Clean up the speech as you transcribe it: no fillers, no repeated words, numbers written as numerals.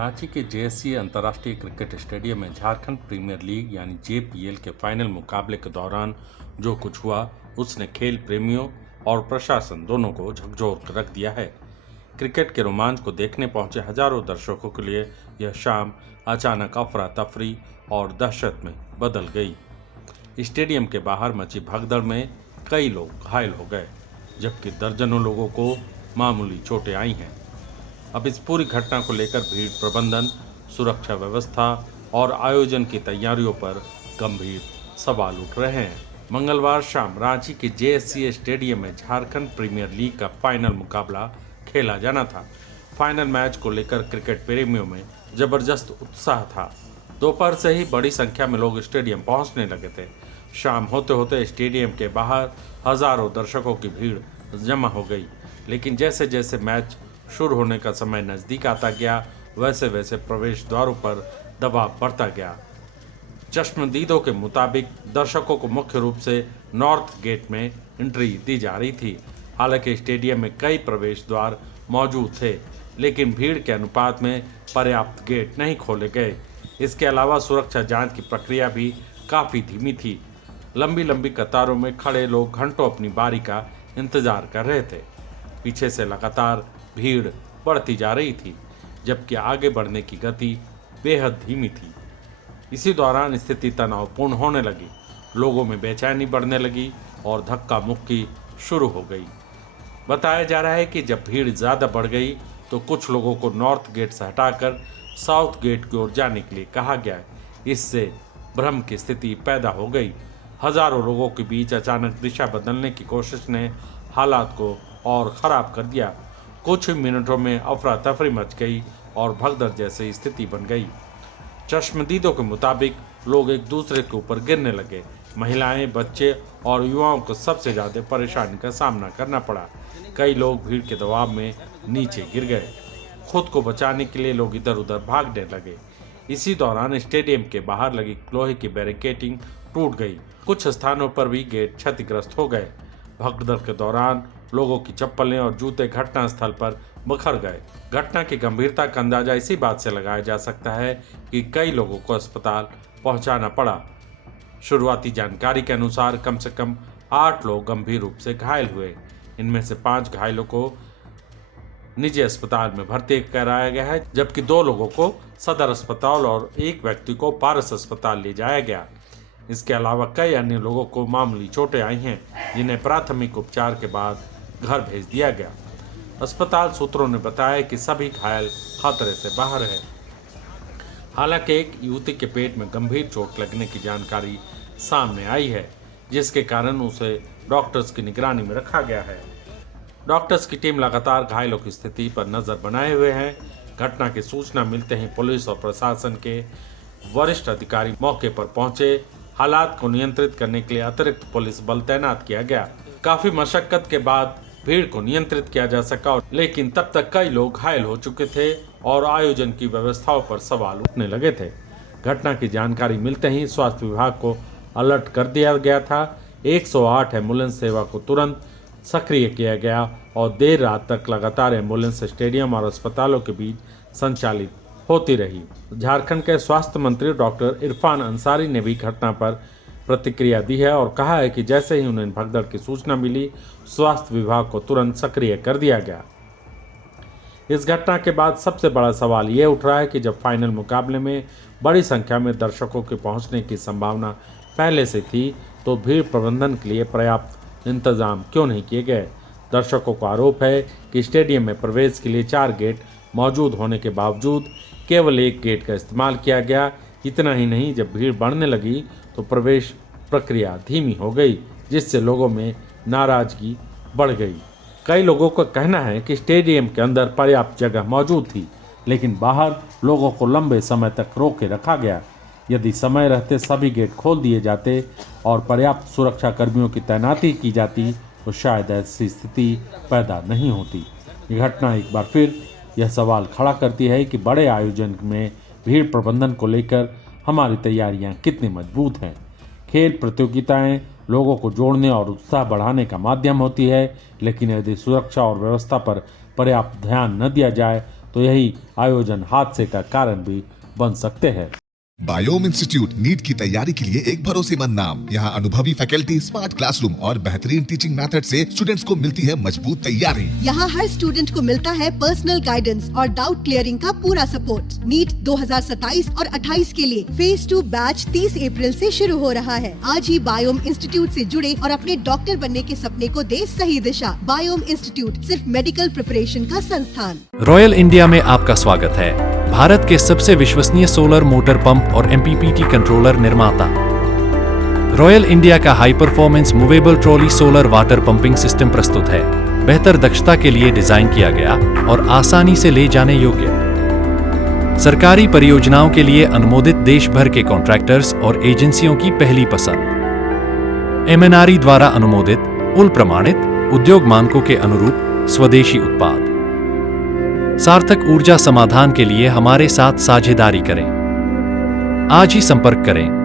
रांची के जेएससी अंतर्राष्ट्रीय cricket stadium में झारखंड प्रीमियर लीग यानी जेपीएल के फाइनल मुकाबले के दौरान जो कुछ हुआ उसने खेल प्रेमियों और प्रशासन दोनों को झकझोर कर रख दिया है। क्रिकेट के रोमांच को देखने पहुंचे हजारों दर्शकों के लिए यह शाम अचानक अफरा तफरी और दहशत में बदल गई। स्टेडियम के बाहर मची भगदड़ में कई लोग घायल हो गए, जबकि दर्जनों लोगों को मामूली चोटें आई हैं। अब इस पूरी घटना को लेकर भीड़ प्रबंधन, सुरक्षा व्यवस्था और आयोजन की तैयारियों पर गंभीर सवाल उठ रहे हैं। मंगलवार शाम रांची के जेएससी स्टेडियम में झारखंड प्रीमियर लीग का फाइनल मुकाबला खेला जाना था। फाइनल मैच को लेकर क्रिकेट प्रेमियों में जबरदस्त उत्साह था। दोपहर से ही बड़ी संख्या में लोग स्टेडियम पहुंचने लगे थे। शाम होते होते स्टेडियम के बाहर हजारों दर्शकों की भीड़ जमा हो गई, लेकिन जैसे जैसे मैच शुरू होने का समय नजदीक आता गया, वैसे वैसे प्रवेश द्वारों पर दबाव बढ़ता गया। चश्मदीदों के मुताबिक दर्शकों को मुख्य रूप से नॉर्थ गेट में एंट्री दी जा रही थी। हालांकि स्टेडियम में कई प्रवेश द्वार मौजूद थे, लेकिन भीड़ के अनुपात में पर्याप्त गेट नहीं खोले गए। इसके अलावा सुरक्षा जांच की प्रक्रिया भी काफ़ी धीमी थी। लंबी लंबी कतारों में खड़े लोग घंटों अपनी बारी का इंतजार कर रहे थे। पीछे से लगातार भीड़ बढ़ती जा रही थी, जबकि आगे बढ़ने की गति बेहद धीमी थी। इसी दौरान स्थिति तनावपूर्ण होने लगी, लोगों में बेचैनी बढ़ने लगी और धक्का मुक्की शुरू हो गई। बताया जा रहा है कि जब भीड़ ज़्यादा बढ़ गई तो कुछ लोगों को नॉर्थ गेट से हटाकर साउथ गेट की ओर जाने के लिए कहा गया। इससे भ्रम की स्थिति पैदा हो गई। हजारों लोगों के बीच अचानक दिशा बदलने की कोशिश ने हालात को और ख़राब कर दिया। कुछ ही मिनटों में अफरा तफरी मच गई और भगदड़ जैसी स्थिति बन गई। चश्मदीदों के मुताबिक लोग एक दूसरे के ऊपर गिरने लगे। महिलाएं, बच्चे और युवाओं को सबसे ज़्यादा परेशानी का सामना करना पड़ा। कई लोग भीड़ के दबाव में नीचे गिर गए। खुद को बचाने के लिए लोग इधर उधर भागने लगे। इसी दौरान स्टेडियम के बाहर लगी लोहे की बैरिकेडिंग टूट गई। कुछ स्थानों पर भी गेट क्षतिग्रस्त हो गए। भगदड़ के दौरान लोगों की चप्पलें और जूते घटनास्थल पर बिखर गए। घटना की गंभीरता का अंदाजा इसी बात से लगाया जा सकता है कि कई लोगों को अस्पताल पहुंचाना पड़ा। शुरुआती जानकारी के अनुसार कम से कम 8 लोग गंभीर रूप से घायल हुए। इनमें से 5 घायलों को निजी अस्पताल में भर्ती कराया गया है, जबकि 2 लोगों को सदर अस्पताल और एक व्यक्ति को पारस अस्पताल ले जाया गया। इसके अलावा कई अन्य लोगों को मामूली चोटें आई हैं, जिन्हें प्राथमिक उपचार के बाद घर भेज दिया गया। अस्पताल सूत्रों ने बताया कि सभी घायल खतरे से बाहर है। हालांकि एक युवती के पेट में गंभीर चोट लगने की जानकारी सामने आई है, जिसके कारण उसे डॉक्टर्स की निगरानी में रखा गया है। डॉक्टर्स की टीम लगातार घायलों की स्थिति पर नजर बनाए हुए हैं। घटना की सूचना मिलते ही पुलिस और प्रशासन के वरिष्ठ अधिकारी मौके पर पहुंचे। हालात को नियंत्रित करने के लिए अतिरिक्त पुलिस बल तैनात किया गया। काफी मशक्कत के बाद भीड़ को नियंत्रित किया जा सका, लेकिन तब तक कई लोग घायल हो चुके थे और आयोजन की व्यवस्थाओं पर सवाल उठने लगे थे। घटना की जानकारी मिलते ही स्वास्थ्य विभाग को अलर्ट कर दिया गया था। 108 एम्बुलेंस सेवा को तुरंत सक्रिय किया गया और देर रात तक लगातार एम्बुलेंस स्टेडियम और अस्पतालों के बीच संचालित होती रही। झारखंड के स्वास्थ्य मंत्री डॉक्टर इरफान अंसारी ने भी घटना पर प्रतिक्रिया दी है और कहा है कि जैसे ही उन्हें भगदड़ की सूचना मिली, स्वास्थ्य विभाग को तुरंत सक्रिय कर दिया गया। इस घटना के बाद सबसे बड़ा सवाल ये उठ रहा है कि जब फाइनल मुकाबले में बड़ी संख्या में दर्शकों के पहुंचने की संभावना पहले से थी, तो भीड़ प्रबंधन के लिए पर्याप्त इंतजाम क्यों नहीं किए गए। दर्शकों का आरोप है कि स्टेडियम में प्रवेश के लिए 4 गेट मौजूद होने के बावजूद केवल एक गेट का इस्तेमाल किया गया। इतना ही नहीं, जब भीड़ बढ़ने लगी तो प्रवेश प्रक्रिया धीमी हो गई, जिससे लोगों में नाराजगी बढ़ गई। कई लोगों का कहना है कि स्टेडियम के अंदर पर्याप्त जगह मौजूद थी, लेकिन बाहर लोगों को लंबे समय तक रोक के रखा गया। यदि समय रहते सभी गेट खोल दिए जाते और पर्याप्त सुरक्षा कर्मियों की तैनाती की जाती, तो शायद ऐसी स्थिति पैदा नहीं होती। ये घटना एक बार फिर यह सवाल खड़ा करती है कि बड़े आयोजन में भीड़ प्रबंधन को लेकर हमारी तैयारियां कितनी मजबूत हैं। खेल प्रतियोगिताएं लोगों को जोड़ने और उत्साह बढ़ाने का माध्यम होती है, लेकिन यदि सुरक्षा और व्यवस्था पर पर्याप्त ध्यान न दिया जाए तो यही आयोजन हादसे का कारण भी बन सकते हैं। बायोम इंस्टीट्यूट नीट की तैयारी के लिए एक भरोसेमंद नाम। यहाँ अनुभवी फैकल्टी, स्मार्ट क्लासरूम और बेहतरीन टीचिंग मेथड से स्टूडेंट्स को मिलती है मजबूत तैयारी। यहाँ हर स्टूडेंट को मिलता है पर्सनल गाइडेंस और डाउट क्लियरिंग का पूरा सपोर्ट। नीट 2027 और 28 के लिए फेज 2 बैच 30 अप्रैल से शुरू हो रहा है। आज ही बायोम इंस्टीट्यूट से जुड़े और अपने डॉक्टर बनने के सपने को दे सही दिशा। बायोम इंस्टीट्यूट सिर्फ मेडिकल प्रिपरेशन का संस्थान। रॉयल इंडिया में आपका स्वागत है। भारत के सबसे विश्वसनीय सोलर मोटर पंप और एमपीपीटी कंट्रोलर निर्माता रॉयल इंडिया का high performance movable trolley solar water pumping system प्रस्तुत है। बेहतर दक्षता के लिए डिजाइन किया गया और आसानी से ले जाने योग्य। सरकारी परियोजनाओं के लिए अनुमोदित देश भर के कॉन्ट्रैक्टर्स और एजेंसियों की पहली पसंद। एमएनआरई द्वारा अनुमोदित, उल प्रमाणित, उद्योग मानकों के अनुरूप स्वदेशी उत्पाद। सार्थक ऊर्जा समाधान के लिए हमारे साथ साझेदारी करें। आज ही संपर्क करें